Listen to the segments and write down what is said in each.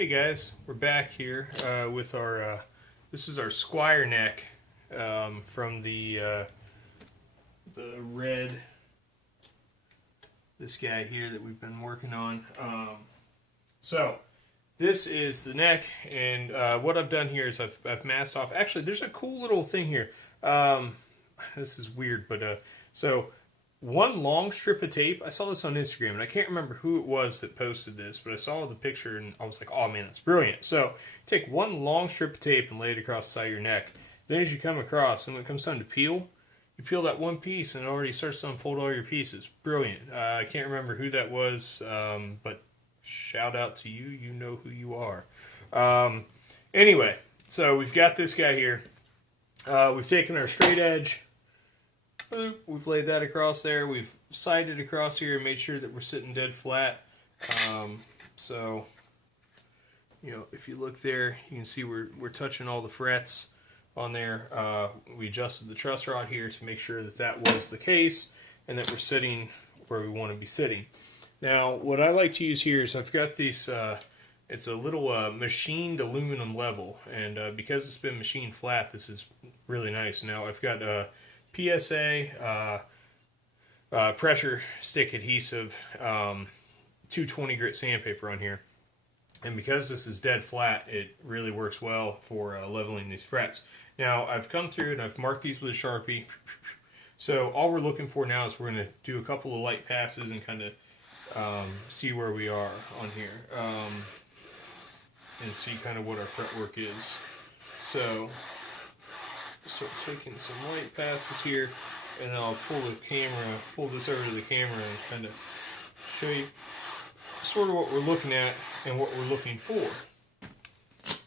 Hey guys, we're back here with our, this is our Squier neck from the red, this guy here that we've been working on. So this is the neck, and what I've done here is I've masked off, actually there's a cool little thing here. This is weird, but so one long strip of tape, I saw this on Instagram, and I can't remember who it was that posted this, but I saw the picture, and I was like, oh man, that's brilliant. So, take one long strip of tape and lay it across the side of your neck. Then as you come across, and when it comes time to peel, you peel that one piece, and it already starts to unfold all your pieces. Brilliant. I can't remember who that was, but shout out to you. You know who you are. Anyway, so we've got this guy here. We've taken our straight edge. We've laid that across there. We've sighted across here and made sure that we're sitting dead flat. So, you know, if you look there, you can see we're touching all the frets on there. We adjusted the truss rod here to make sure that that was the case and that we're sitting where we want to be sitting. Now, what I like to use here is I've got these, it's a little machined aluminum level, and because it's been machined flat, this is really nice. Now, I've got PSA pressure stick adhesive 220 grit sandpaper on here, and because this is dead flat, it really works well for leveling these frets. Now I've come through and I've marked these with a Sharpie, so all we're looking for now is we're going to do a couple of light passes and kind of see where we are on here, and see kind of what our fretwork is. So start taking some light passes here, and then I'll pull this over to the camera and kind of show you sort of what we're looking at and what we're looking for.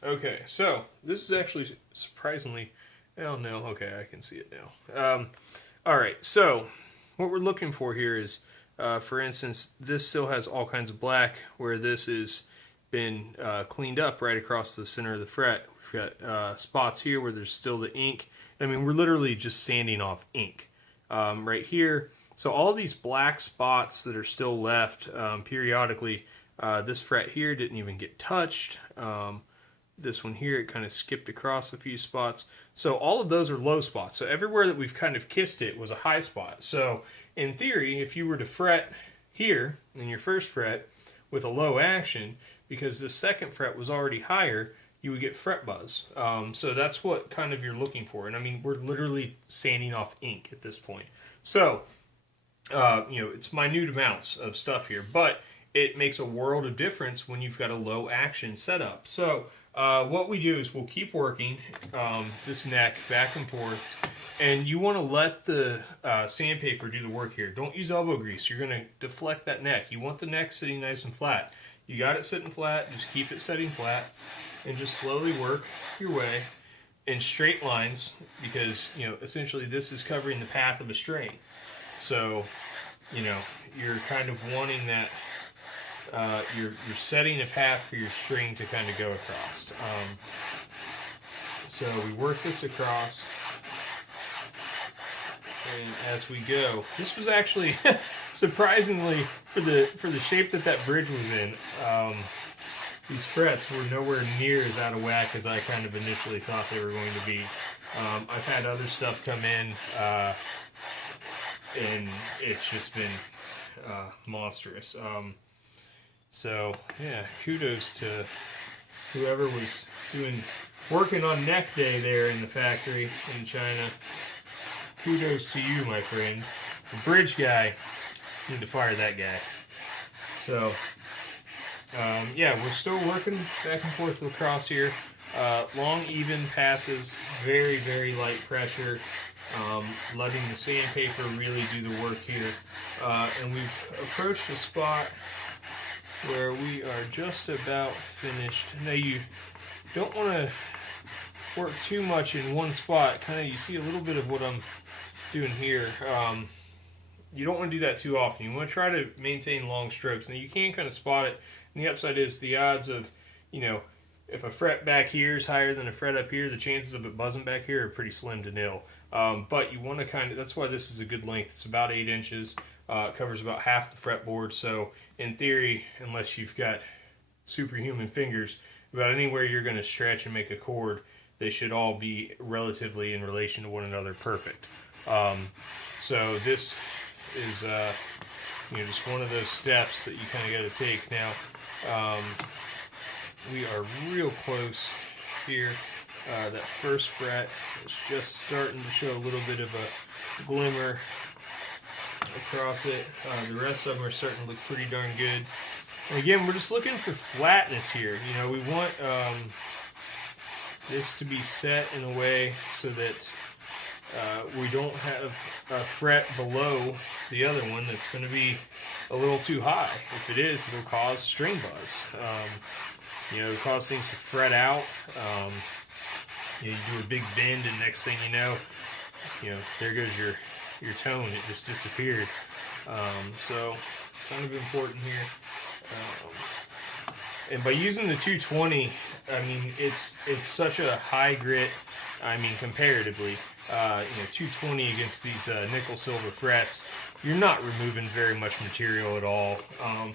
Okay, so this is actually surprisingly, oh no, okay, I can see it now. Alright, so what we're looking for here is, for instance, this still has all kinds of black, where this has been cleaned up right across the center of the fret. We've got spots here where there's still the ink. I mean, we're literally just sanding off ink right here. So all these black spots that are still left periodically, this fret here didn't even get touched. This one here, it kind of skipped across a few spots. So all of those are low spots. So everywhere that we've kind of kissed it was a high spot. So in theory, if you were to fret here in your first fret with a low action, because the second fret was already higher, you would get fret buzz. So that's what kind of you're looking for. And I mean, we're literally sanding off ink at this point. So, you know, it's minute amounts of stuff here, but it makes a world of difference when you've got a low action setup. So, what we do is we'll keep working this neck back and forth, and you want to let the sandpaper do the work here. Don't use elbow grease. You're going to deflect that neck. You want the neck sitting nice and flat. You got it sitting flat, just keep it sitting flat, and just slowly work your way in straight lines, because, you know, essentially this is covering the path of a string. So, you know, you're kind of wanting that, you're setting a path for your string to kind of go across. So we work this across, and as we go, this was actually surprisingly, for the shape that bridge was in, these frets were nowhere near as out of whack as I kind of initially thought they were going to be. I've had other stuff come in, and it's just been monstrous. So yeah, kudos to whoever was working on neck day there in the factory in China. Kudos to you, my friend. The bridge guy, need to fire that guy. So, yeah, we're still working back and forth across here. Long, even passes, very, very light pressure, letting the sandpaper really do the work here. And we've approached a spot where we are just about finished. Now, you don't want to work too much in one spot. Kind of, you see a little bit of what I'm doing here. You don't want to do that too often. You want to try to maintain long strokes. Now, you can kind of spot it. And the upside is the odds of, you know, if a fret back here is higher than a fret up here, the chances of it buzzing back here are pretty slim to nil. But you want to kind of, that's why this is a good length. It's about 8 inches. It covers about half the fretboard. So in theory, unless you've got superhuman fingers, about anywhere you're going to stretch and make a chord, they should all be relatively in relation to one another perfect. So this is just one of those steps that you kind of got to take. Now we are real close here. That first fret is just starting to show a little bit of a glimmer across it. The rest of them are starting to look pretty darn good. And again, we're just looking for flatness here. We want this to be set in a way so that we don't have a fret below the other one that's going to be a little too high. If it is, it'll cause string buzz. It'll cause things to fret out. You do a big bend, and next thing you know, there goes your tone. It just disappeared. So kind of important here. And by using the 220, it's such a high grit. Comparatively, 220 against these nickel silver frets, you're not removing very much material at all.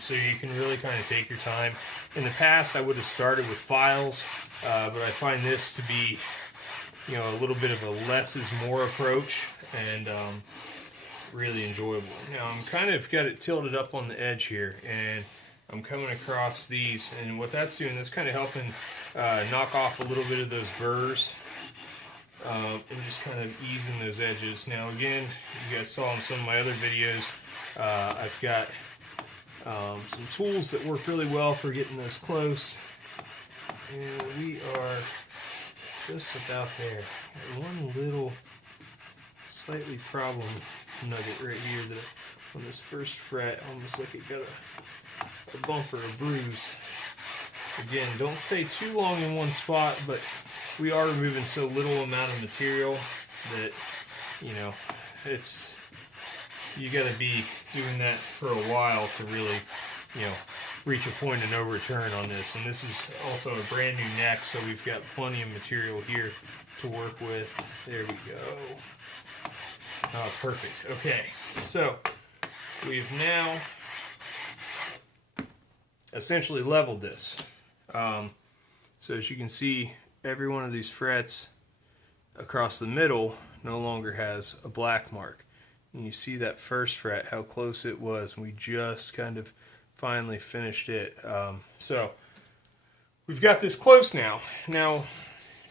So you can really kind of take your time. In the past, I would have started with files, but I find this to be, a little bit of a less is more approach, and really enjoyable. Now I'm kind of got it tilted up on the edge here, and I'm coming across these, and what that's doing, that's kind of helping knock off a little bit of those burrs, and just kind of easing those edges. Now again, you guys saw in some of my other videos, I've got some tools that work really well for getting those close, and we are just about there. One little slightly problem nugget right here that on this first fret, almost like it got a bump or a bruise. Again, don't stay too long in one spot, but we are removing so little amount of material that, you got to be doing that for a while to really, reach a point of no return on this. And this is also a brand new neck, so we've got plenty of material here to work with. There we go. Oh, perfect. Okay, so we've now essentially leveled this. So as you can see, every one of these frets across the middle no longer has a black mark. And you see that first fret, how close it was. We just kind of finally finished it. So we've got this close now. Now,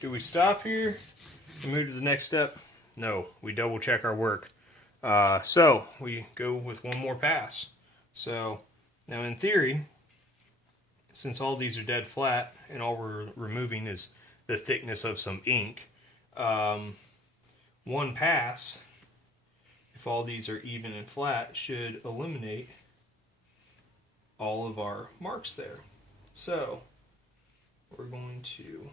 do we stop here and move to the next step? No, we double check our work. So we go with one more pass. So now in theory, since all these are dead flat and all we're removing is the thickness of some ink, one pass, if all these are even and flat, should eliminate all of our marks there. So we're going to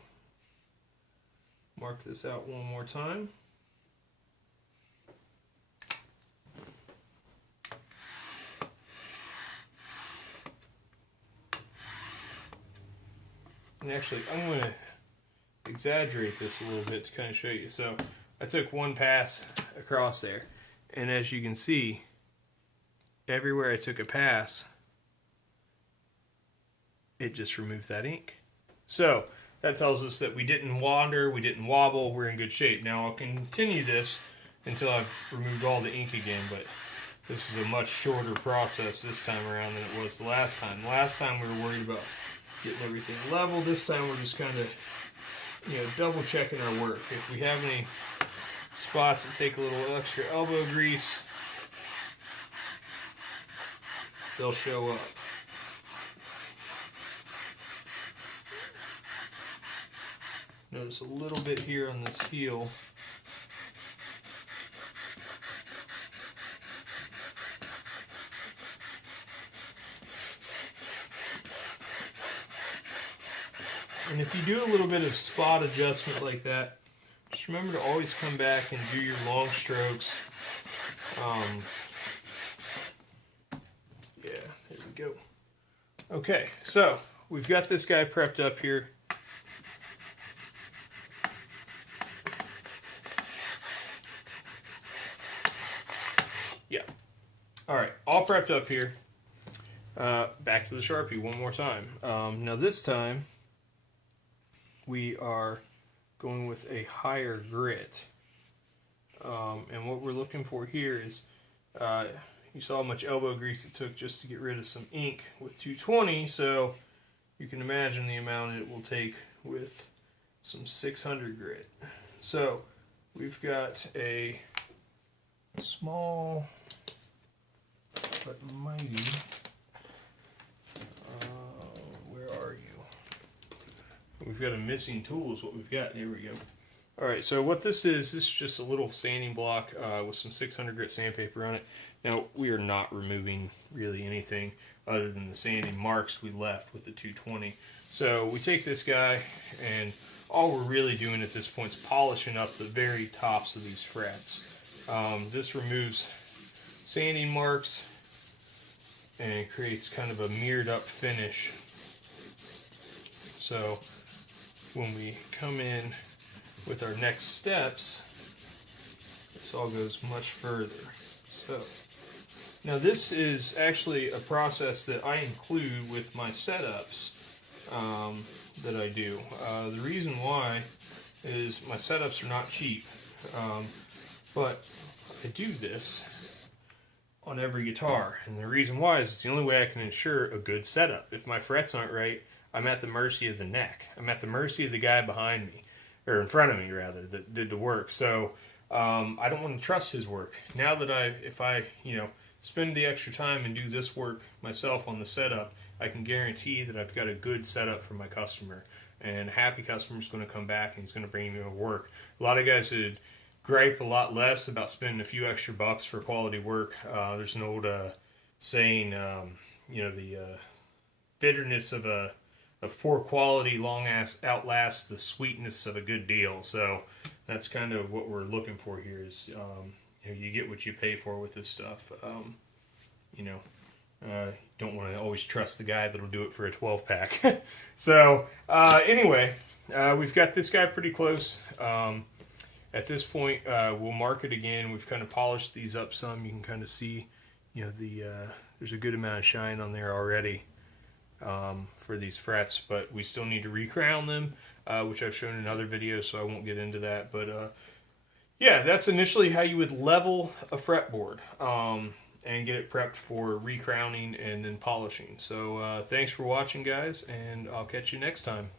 mark this out one more time. And actually, I'm going to exaggerate this a little bit to kind of show you. So I took one pass across there, and as you can see, everywhere I took a pass, it just removed that ink. So that tells us that we didn't wander, we didn't wobble, we're in good shape. Now I'll continue this until I've removed all the ink again, but this is a much shorter process this time around than it was the last time. Last time we were worried about getting everything level. This time we're just kind of, double checking our work. If we have any spots that take a little extra elbow grease, they'll show up. Notice a little bit here on this heel. And if you do a little bit of spot adjustment like that, just remember to always come back and do your long strokes. Yeah, there we go. Okay, so we've got this guy prepped up here. Yeah. All right, all prepped up here. back to the Sharpie one more time. Now this time we are going with a higher grit. And what we're looking for here is, you saw how much elbow grease it took just to get rid of some ink with 220, so you can imagine the amount it will take with some 600 grit. So we've got a small but mighty, where are you? We've got a missing tool is what we've got. Here we go. Alright, so what this is just a little sanding block with some 600 grit sandpaper on it. Now, we are not removing really anything other than the sanding marks we left with the 220. So we take this guy, and all we're really doing at this point is polishing up the very tops of these frets. This removes sanding marks and creates kind of a mirrored up finish. So when we come in with our next steps, this all goes much further. So now this is actually a process that I include with my setups that I do. The reason why is my setups are not cheap, but I do this on every guitar, and the reason why is it's the only way I can ensure a good setup. If my frets aren't right, I'm at the mercy of the neck. I'm at the mercy of the guy behind me, or in front of me rather, that did the work. So I don't want to trust his work. Now that if I spend the extra time and do this work myself on the setup, I can guarantee that I've got a good setup for my customer, and a happy customer is going to come back and he's going to bring me more work. A lot of guys would gripe a lot less about spending a few extra bucks for quality work. There's an old saying, the bitterness of poor quality outlasts the sweetness of a good deal. So that's kind of what we're looking for here is, you get what you pay for with this stuff. Don't want to always trust the guy that'll do it for a 12-pack. So anyway, we've got this guy pretty close. At this point, we'll mark it again. We've kind of polished these up some. You can kind of see, there's a good amount of shine on there already for these frets, but we still need to recrown them, which I've shown in other videos, so I won't get into that. But yeah, that's initially how you would level a fretboard and get it prepped for recrowning and then polishing. So thanks for watching, guys, and I'll catch you next time.